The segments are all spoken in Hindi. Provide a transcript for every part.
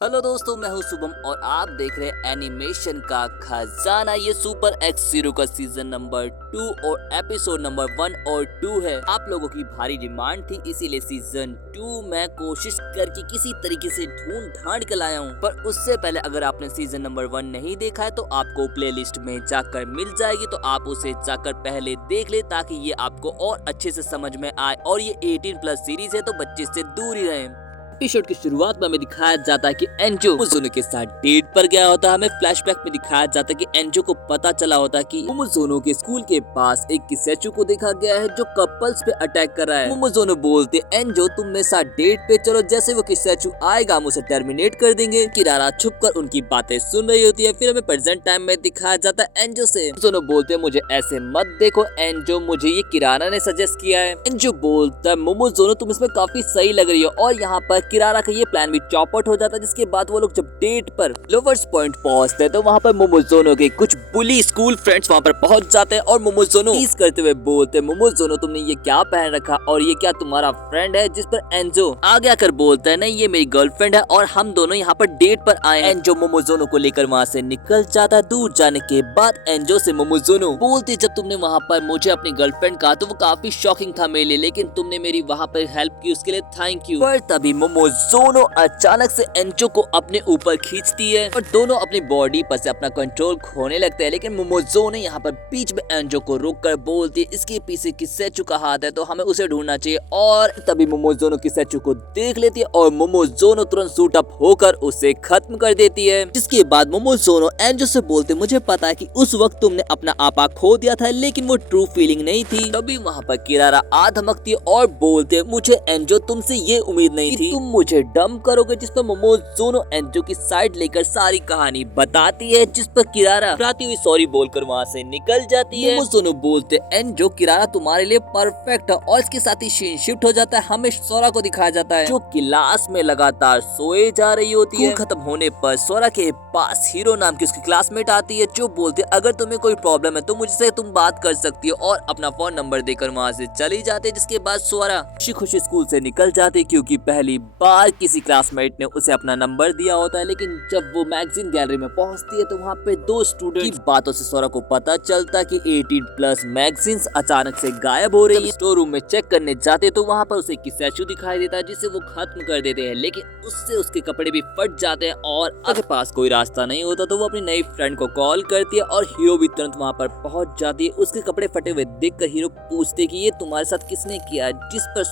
हेलो दोस्तों, मैं हूं शुभम और आप देख रहे हैं एनिमेशन का खजाना। ये सुपर एक्स ज़ीरो का सीजन नंबर 2 और एपिसोड नंबर 1 और 2 है। आप लोगों की भारी डिमांड थी, इसीलिए सीजन 2 मैं कोशिश करके किसी तरीके से ढूंढ ढांड के लाया हूं। पर उससे पहले अगर आपने सीजन नंबर 1 नहीं देखा है तो आपको प्लेलिस्ट में जाकर मिल जाएगी, तो आप उसे जाकर पहले देख ले ताकि ये आपको और अच्छे से समझ में आए। और ये 18+ सीरीज है तो बच्चे से दूर ही रहें। एपिसोड की शुरुआत में हमें दिखाया जाता है कि एंजो मोमोज़ोनो के साथ डेट पर गया होता है। हमें फ्लैशबैक में दिखाया जाता है कि एंजो को पता चला होता है कि मोमोज़ोनो के स्कूल के पास एक किसेचू को देखा गया है जो कपल्स पे अटैक कर रहा है। मोमोज़ोनो बोलते एंजो तुम मेरे साथ डेट पे चलो, जैसे वो किसेचू आएगा हम उसे टर्मिनेट कर देंगे। किरारा छुपकर उनकी बातें सुन रही होती है। फिर हमें प्रेजेंट टाइम में दिखाया जाता है एंजो से। मोमोज़ोनो बोलते मुझे ऐसे मत देखो एंजो, मुझे ये किरारा ने सजेस्ट किया है। एंजो बोलता है मोमोज़ोनो तुम इसमें काफी सही लग रही हो। और यहाँ पर किरारा का ये प्लान भी चौपट हो जाता है। जिसके बाद वो लोग जब डेट पर लवर्स पॉइंट पहुंचते हैं तो वहाँ पर मोमोज़ोनो के कुछ बुली स्कूल फ्रेंड्स वहाँ पर पहुंच जाते हैं और मोमोज़ोनो टीज करते हुए बोलते हैं मोमोज़ोनो तुमने ये क्या पहन रखा और ये क्या तुम्हारा फ्रेंड है। जिस पर एंजो आगे आकर बोलता है नहीं ये मेरी गर्लफ्रेंड है और हम दोनों यहाँ पर डेट पर आए हैं। एंजो मोमोज़ोनो को लेकर वहाँ से निकल जाता है। दूर जाने के बाद एंजो से मोमोज़ोनो बोलती जब तुमने वहाँ पर मुझे अपनी गर्लफ्रेंड कहा तो वो काफी शॉकिंग था मेरे लिए, लेकिन तुमने मेरी वहाँ पर हेल्प की उसके लिए थैंक यू। पर तभी मोमोज़ोनो अचानक से एंजो को अपने ऊपर खींचती है और दोनों अपनी बॉडी पर से अपना कंट्रोल खोने लगते हैं। लेकिन मोमोज़ोनो यहाँ पर बीच में एंजो को रोककर बोलती है इसके पीछे किसेचू का हाथ है तो हमें उसे ढूंढना चाहिए। और तभी मोमोज़ोनो किसेचू को देख लेती है और मोमोज़ोनो तुरंत सूट अप होकर उसे खत्म कर देती है। जिसके बाद मोमोज़ोनो एंजो से बोलते मुझे पता है कि उस वक्त तुमने अपना आपा खो दिया था लेकिन वो ट्रू फीलिंग नहीं थी। तभी वहाँ पर किरारा आ धमकती है और बोलते मुझे एंजो तुमसे ये उम्मीद नहीं थी तुम मुझे डंप करोगे। जिस पर मोमोज़ोनो एंजो की साइड लेकर सारी कहानी बताती है। जिस पर किरारा घबराती हुई सॉरी बोलकर वहाँ से निकल जाती है। मोमोज़ोनो बोलते एंजो किरारा तुम्हारे लिए परफेक्ट है और इसके साथ ही सीन शिफ्ट हो जाता है। हमें सोरा को दिखाया जाता है जो क्लास में लगातार सोए जा रही होती है। खत्म होने पर सोरा के पास हीरो नाम की उसकी क्लासमेट आती है जो बोलते अगर तुम्हें कोई प्रॉब्लम है तो मुझसे तुम बात कर सकती हो और अपना फोन नंबर देकर वहाँ से चली जाती है। जिसके बाद सोरा खुशी खुशी स्कूल से निकल जाती है क्योंकि पहली बार किसी क्लासमेट ने उसे अपना नंबर दिया होता है। लेकिन जब वो मैगजीन गैलरी में पहुंचती है तो वहाँ पे दो स्टूडेंट की बातों से सोरा को पता चलता कि 18+ मैगजीन्स अचानक से गायब हो रही है। स्टोर रूम में चेक करने जाते तो वहाँ पर उसे किसेचू दिखाई देता है जिसे वो खत्म कर देते हैं। लेकिन उससे उसके कपड़े भी फट जाते हैं और उसके पास कोई रास्ता नहीं होता तो वो अपनी नई फ्रेंड को कॉल करती है और हीरो भी तुरंत वहाँ पर पहुंच जाती है। उसके कपड़े फटे हुए देखकर हीरो पूछते कि ये तुम्हारे साथ किसने किया। जिस पर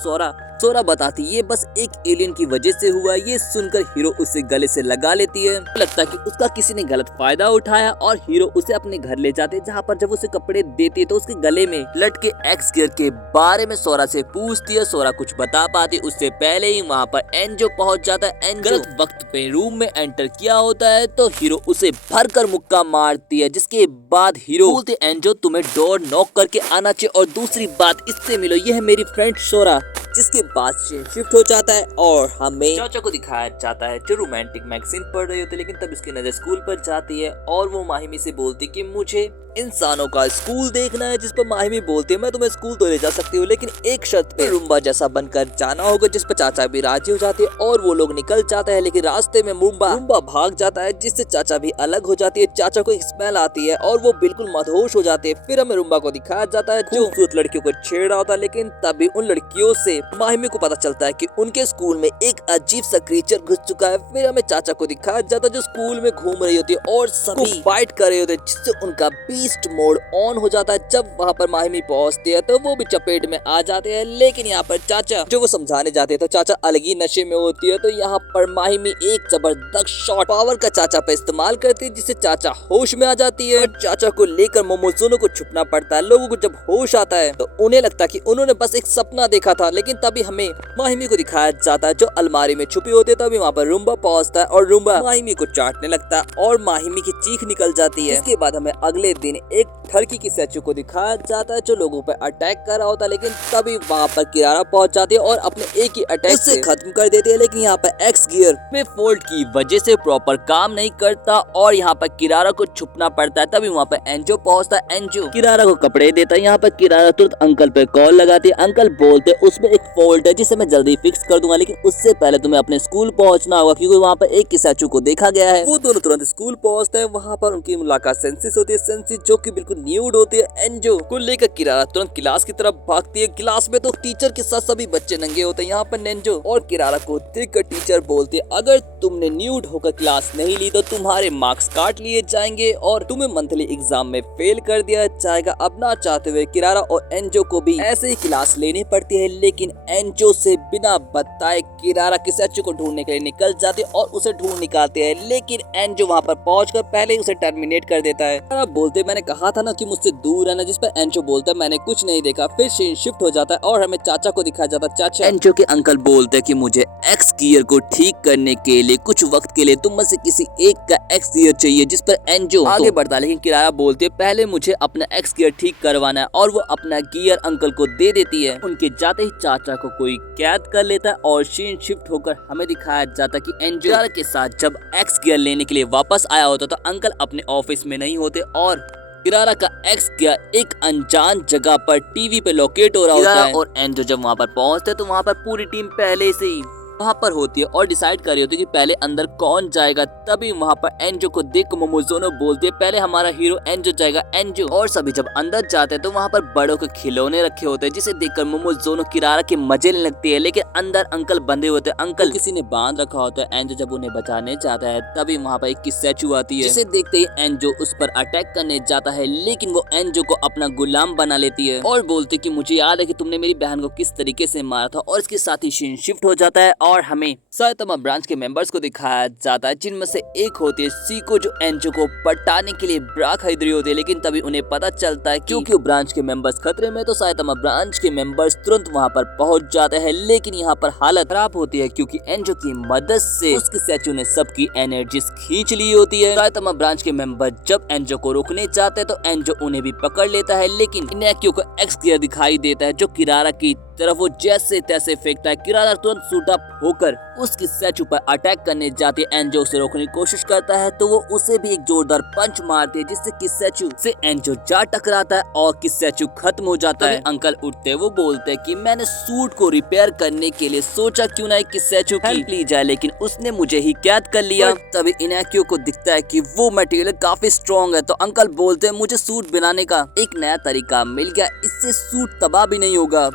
सोरा बताती ये बस एक एलियन की वजह से हुआ। ये सुनकर हीरो उसे गले से लगा लेती है। लगता है कि उसका किसी ने गलत फायदा उठाया और हीरो उसे अपने घर ले जाते जहाँ पर जब उसे कपड़े देती है तो उसके गले में लटके एक्स गियर के बारे में सोरा से पूछती है। सोरा कुछ बता पाती उससे पहले ही वहाँ पर एंजो पहुँच जाता है। एंजो गलत वक्त पे रूम में एंटर किया होता है तो हीरो उसे भर कर मुक्का मारती है। जिसके बाद हीरो बोलते एंजो तुम्हें डोर नॉक करके आना चाहिए और दूसरी बात इससे मिलो, यह है मेरी फ्रेंड सोरा। जिसके बाद शिफ्ट हो जाता है और हमें चाचा को दिखाया जाता है जो रोमांटिक मैगजीन पढ़ रही होती है। लेकिन तब उसकी नजर स्कूल पर जाती है और वो माहिमी से बोलती कि मुझे इंसानों का स्कूल देखना है। जिस पर माहिमी बोलती है मैं तुम्हें स्कूल तो ले जा सकती हूँ लेकिन एक शर्त पे रुम्बा जैसा बनकर जाना होगा। जिस पर चाचा भी राजी हो जाते हैं और वो लोग निकल जाते हैं। लेकिन रास्ते में रुम्बा भाग जाता है जिससे चाचा भी अलग हो जाती है। चाचा को एक स्मेल आती है और वो बिल्कुल मदहोश हो जाते हैं। फिर हमें रुम्बा को दिखाया जाता है जो खूबसूरत लड़कियों को छेड़ रहा होता है। लेकिन तभी उन लड़कियों से माहिमी को पता चलता है कि उनके स्कूल में एक अजीब सा क्रीचर घुस चुका है। फिर हमें चाचा को दिखाया जाता है जो स्कूल में घूम रही होती है और सभी फाइट कर रहे होते हैं जिससे उनका बीस्ट मोड ऑन हो जाता है। जब वहाँ पर माहिमी पहुँचती है तो वो भी चपेट में आ जाते हैं। लेकिन यहाँ पर चाचा जो वो समझाने जाते हैं तो चाचा अलग ही नशे में होती है। तो यहाँ पर माहिमी एक जबरदस्त शॉट पावर का चाचा पे इस्तेमाल करती है जिससे चाचा होश में आ जाती है। चाचा को लेकर मोमोज़ोनो को छुपना पड़ता है। लोगों को जब होश आता है तो उन्हें लगता है कि उन्होंने बस एक सपना देखा था। लेकिन तभी हमें माहिमी को दिखाया जाता है जो अलमारी में छुपी होती है। तभी वहाँ पर रुम्बा पहुँचता है और रुम्बा माहिमी को चाटने लगता है और माहिमी की चीख निकल जाती है। इसके बाद हमें अगले दिन एक ठरकी की स्टैचू को दिखाया जाता है जो लोगों पर अटैक कर रहा होता है। लेकिन तभी वहाँ पर किरारा पहुँच जाती है और अपने एक ही अटैक से खत्म कर देती है। लेकिन यहाँ पर एक्स गियर में फॉल्ट की वजह से प्रॉपर काम नहीं करता और यहाँ पर किरारा को छुपना पड़ता है। तभी वहाँ पर एंजो पहुँचता है। एंजो किरारा को कपड़े देता है। यहाँ पर किरारा तुरंत अंकल पे कॉल लगाती है। अंकल बोलते उसमें एक फॉल्ट है जिसे मैं जल्दी फिक्स कर दूंगा, लेकिन उससे पहले तुम्हें अपने स्कूल पहुंचना होगा क्योंकि वहाँ पर एक किस्साचू को देखा गया है। वो दोनों तुरंत स्कूल पहुंचते हैं। वहाँ पर उनकी मुलाकात सेंसिस होती है, सेंसिस जो कि बिल्कुल न्यूड होती है। एंजो को लेकर किरारा तुरंत क्लास की तरफ भागती है। क्लास में तो टीचर के साथ सभी बच्चे नंगे होते हैं। यहाँ पर नेंजो और किरारा को देखकर टीचर बोलते हैं, अगर तुमने न्यूड होकर क्लास नहीं ली तो तुम्हारे मार्क्स काट लिए जाएंगे और तुम्हें मंथली एग्जाम में फेल कर दिया जाएगा। अब ना चाहते हुए किरारा और एंजो को भी ऐसे ही क्लास लेनी पड़ती है, लेकिन एंजो से बिना बताए किरारा किस्साचू को ढूंढने के लिए निकल जाते हैं और उसे ढूंढ निकालते हैं, लेकिन एंजो वहाँ पर पहुंचकर पहले ही उसे टर्मिनेट कर देता है। किरारा बोलते मैंने कहा था ना कि मुझसे दूर रहना, जिस पर एंजो बोलता है मैंने कुछ नहीं देखा। फिर सीन शिफ्ट हो जाता है और हमें चाचा को दिखाया जाता है। चाचा एंजो के अंकल बोलते हैं कि मुझे एक्स गियर को ठीक करने के लिए कुछ वक्त के लिए तुम में से किसी एक का एक्स गियर चाहिए, जिस पर एंजो आगे बढ़ता है, लेकिन किरारा बोलते पहले मुझे अपना एक्स गियर ठीक करवाना है और वो अपना गियर अंकल को दे देती है। उनके जाते ही चाचा को कोई कैद कर लेता है और सीन शिफ्ट होकर हमें दिखाया जाता है कि एंजो किरारा के साथ जब एक्स गियर लेने के लिए वापस आया होता तो अंकल अपने ऑफिस में नहीं होते और किरारा का एक्स गियर एक अनजान जगह पर टीवी पे लोकेट हो रहा होता है। और एंजो जब वहाँ पर पहुँचते तो वहाँ पर पूरी टीम पहले से ही वहाँ पर होती है और डिसाइड कर रही होती है कि पहले अंदर कौन जाएगा। तभी वहाँ पर एंजो को देख मोमोजोनो बोलती है पहले हमारा हीरो एंजो जाएगा। एंजो और सभी जब अंदर जाते हैं तो वहाँ पर बड़ों के खिलौने रखे होते हैं, जिसे देखकर मोमोजोनो किरारा के मजे लेने लगती है, लेकिन अंदर अंकल बंधे होते हैं। अंकल किसी ने बांध रखा होता है। एंजो जब उन्हें बचाने जाता है तभी वहाँ पर एक किस्साचू आती है, जिसे देखते ही एंजो उस पर अटैक करने जाता है, लेकिन वो एंजो को अपना गुलाम बना लेती है और बोलती कि मुझे याद है कि तुमने मेरी बहन को किस तरीके से मारा था। और इसके साथ ही सीन शिफ्ट हो जाता है और हमें साइतामा ब्रांच के मेंबर्स को दिखाया जाता है, जिनमें से एक होती है सीको जो एंजो को पटाने के लिए ब्रा खरीद रही होती है, लेकिन तभी उन्हें पता चलता है क्योंकि ब्रांच के मेंबर्स खतरे में तो साइतामा ब्रांच के मेंबर्स तुरंत वहां पर पहुंच जाते हैं, लेकिन यहाँ पर हालत खराब होती है क्योंकि एंजो की मदद से उसके स्टैचू ने सबकी एनर्जी खींच ली होती है। साइतामा ब्रांच के मेंबर जब एंजो को रोकने चाहते हैं तो एंजो उन्हें भी पकड़ लेता है, लेकिन इनैक्यो को एक्स गियर दिखाई देता है जो किरारा की तरफ वो जैसे तैसे फेंकता है। किरारा तुरंत सूट अप होकर उसकी स्टैचू पर अटैक करने जाती है। एंजो उसे रोकने की कोशिश करता है तो वो उसे भी एक जोरदार पंच मारती है, जिससे किस्साचू से एंजो जा टकराता है और किस्साचू खत्म हो जाता है। अंकल उठते वो बोलते हैं कि मैंने सूट को रिपेयर करने के लिए सोचा क्यों ना एक किस्साचू की हेल्प ली जाए, लेकिन उसने मुझे ही कैद कर लिया। तभी इनैक्यो को दिखता है कि वो मटेरियल काफी स्ट्रॉन्ग है, तो अंकल बोलते हैं मुझे सूट बनाने का एक नया तरीका मिल गया, इससे सूट तबाह भी नहीं होगा।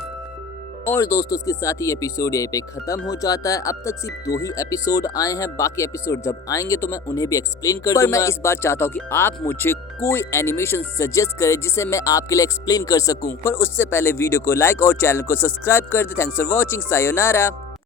और दोस्तों इसके साथ ही एपिसोड यहीं पे खत्म हो जाता है। अब तक सिर्फ 2 ही एपिसोड आए हैं, बाकी एपिसोड जब आएंगे तो मैं उन्हें भी एक्सप्लेन कर दूंगा। मैं इस बार चाहता हूँ कि आप मुझे कोई एनिमेशन सजेस्ट करें जिसे मैं आपके लिए एक्सप्लेन कर सकूं, पर उससे पहले वीडियो को लाइक और चैनल को सब्सक्राइब कर दे। Thanks for watching, sayonara.